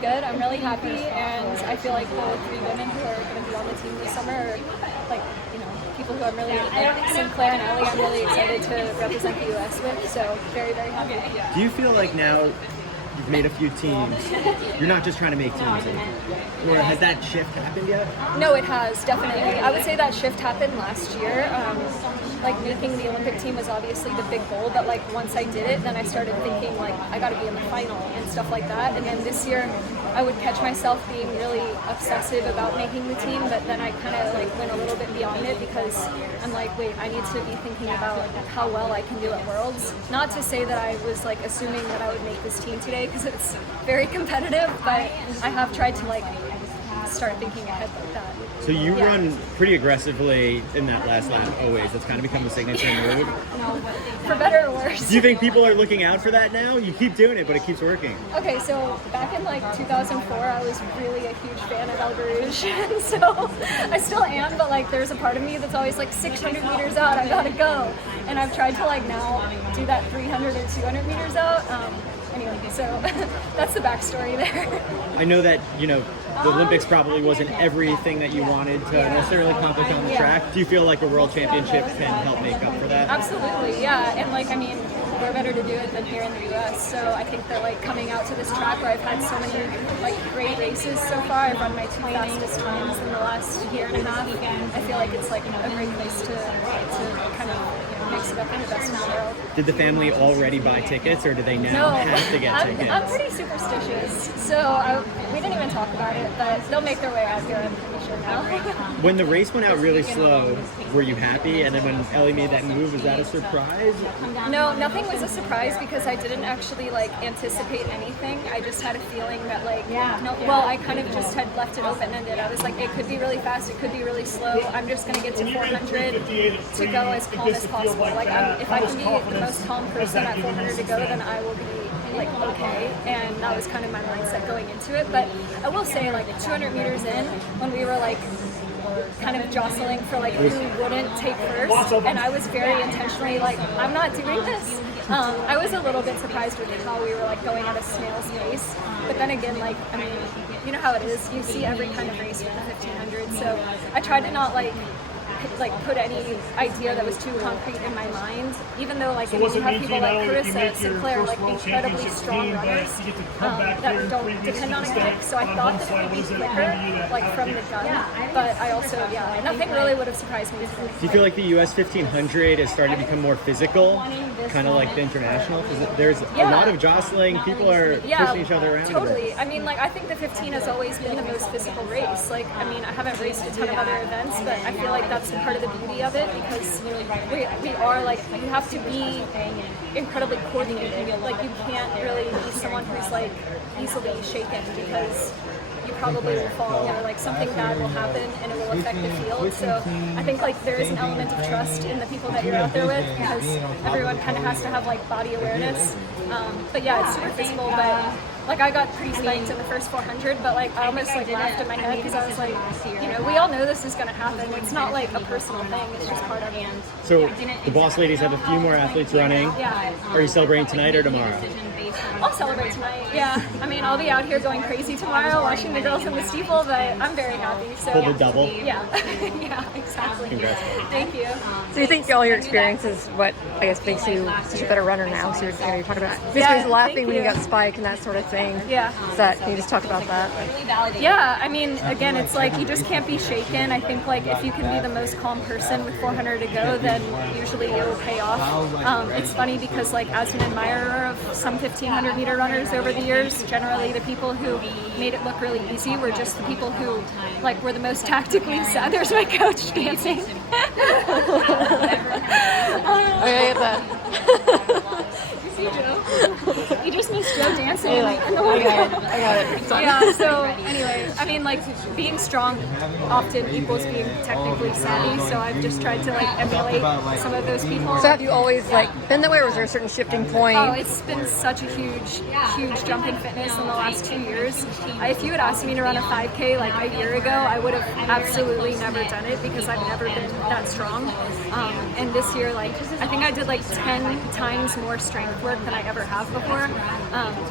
good. I'm really happy, and I feel like the 3 women who are going to be on the team this summer are, like, people who I'm really, like Sinclair and Ellie, I'm really excited to represent the U.S. with, so very, very happy. Do you feel like now you've made a few teams, you're not just trying to make teams, or has that shift happened yet? No, it has, definitely. I would say that shift happened last year. Like, making the Olympic team was obviously the big goal, but like once I did it, then I started thinking like I got to be in the final and stuff like that. And then this year I would catch myself being really obsessive about making the team, but then I kind of like went a little bit beyond it because I'm like, wait, I need to be thinking about how well I can do at Worlds. Not to say that I was like assuming that I would make this team today, because it's very competitive, but I have tried to like start thinking ahead like that. So you run pretty aggressively in that last lap always. That's kind of become the signature move. For better or worse. Do you think people are looking out for that now? You keep doing it, but it keeps working. Okay, so back in like 2004, I was really a huge fan of El Barouge, so I still am, but like there's a part of me that's always like 600 meters out, I gotta go. And I've tried to like now do that 300 or 200 meters out. Anyway, so that's the backstory there. I know that, the Olympics probably wasn't everything that you wanted to necessarily accomplish on the track. Do you feel like a world championship can help make up for that? Absolutely, yeah. And like, I mean, we're better to do it than here in the U.S. So I think that like coming out to this track where I've had so many like great races so far, I've run my 2 fastest times in the last year and a half. I feel like it's like a great place to kind of mix it up in the best in the world. Did the family already buy tickets, or do they now have to get tickets? I'm pretty superstitious, so we didn't even talk about it, but they'll make their way out here, I'm pretty sure now. When the race went out really slow, were you happy? And then when Ellie made that move, was that a surprise? No, nothing was a surprise because I didn't actually like anticipate anything. I just had a feeling that like, I kind of just had left it open-ended. I was like, it could be really fast, it could be really slow. I'm just going to get to 400 to go as calm as possible. Like, if I can be the most calm person at 400 to go, then I will be like okay, and that was kind of my mindset going into it. But I will say, like 200 meters in, when we were like kind of jostling for like who wouldn't take first, and I was very intentionally like, I'm not doing this. I was a little bit surprised with how we were like going at a snail's pace, but then again, like, I mean, you know how it is, you see every kind of race with the 1500, so I tried to not like put any idea that was too concrete in my mind, even though like you have people like Carissa, Sinclair, like incredibly strong runners that don't depend on a kick, so I thought that it would be quicker like from the gun, but I also, nothing really would have surprised me. Do you feel like the US 1500 is starting to become more physical, kind of like the international? Because there's a lot of jostling, people are pushing each other around. Totally. I mean, like, I think the 15 has always been the most physical race. Like, I mean, I haven't raced a ton of other events, but I feel like that's part of the beauty of it, because we are like, you have to be incredibly coordinated. Like, you can't really be someone who's like easily shaken, because you probably will fall, or like something bad will happen and it will affect the field. So I think like there is an element of trust in the people that you're out there with, because everyone kind of has to have like body awareness. But yeah, it's super physical, but like I got pretty spiked in the first 400, but like I almost like laughed in my head, because I was like, we all know this is going to happen. It's not like a personal thing, it's just part of it. So the boss ladies have a few more athletes running. Yeah. Are you celebrating tonight or tomorrow? I'll celebrate tonight, yeah. I mean, I'll be out here going crazy tomorrow watching the girls in the steeple, but I'm very happy. So for the double? Yeah, yeah, exactly. Congrats. Thank you. So you think all your experience is what, I guess, makes you such a better runner now? So you're talking about basically laughing when you got spiked and that sort of thing. Yeah. Can you just talk about that? Yeah, I mean, again, it's like you just can't be shaken. I think like if you can be the most calm person with 400 to go, then usually it will pay off. It's funny because like as an admirer of some 1500 meter runners over the years, generally the people who made it look really easy were just the people who like were the most tactically sound. There's my coach dancing. You see Joe? You just missed Joe dancing in the I got it. Yeah, so anyway, I mean, like, being strong often equals being technically savvy, so I've just tried to, like, emulate some of those people. So have you always, like, been that way, or was there a certain shifting point? Oh, it's been such a huge jump in fitness in the last 2 years. If you had asked me to run a 5K, like, a year ago, I would have absolutely never done it, because I've never been that strong. And this year, like, I think I did, like, 10 times more strength work than I ever have before.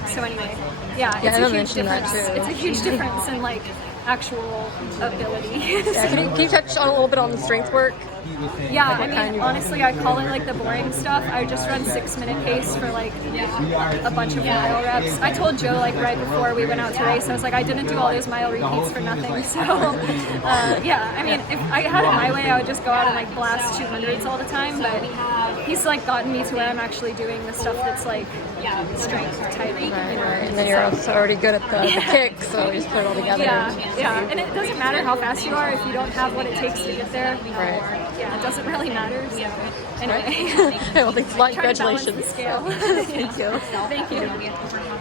So anyway, yeah, Yeah, it's I a huge mentioned that difference. too. It's a huge difference in like actual ability. Yeah, can you touch on a little bit on the strength work? Yeah, I mean, honestly, I call it like the boring stuff. I just run 6-minute pace for like a bunch of mile reps. I told Joe like right before we went out to race, I was like, I didn't do all those mile repeats for nothing. So yeah, I mean, if I had it my way, I would just go out and like blast 200s all the time. But he's like gotten me to where I'm actually doing the stuff that's like strength type. Right. And then you're also already good at the kick, so you just put it all together. Yeah, and it doesn't matter how fast you are if you don't have what it takes to get there. Right. Yeah, it doesn't really matter. So anyway, Well, thanks a lot. trying to balance the Congratulations. scale. Thank you. Thank you.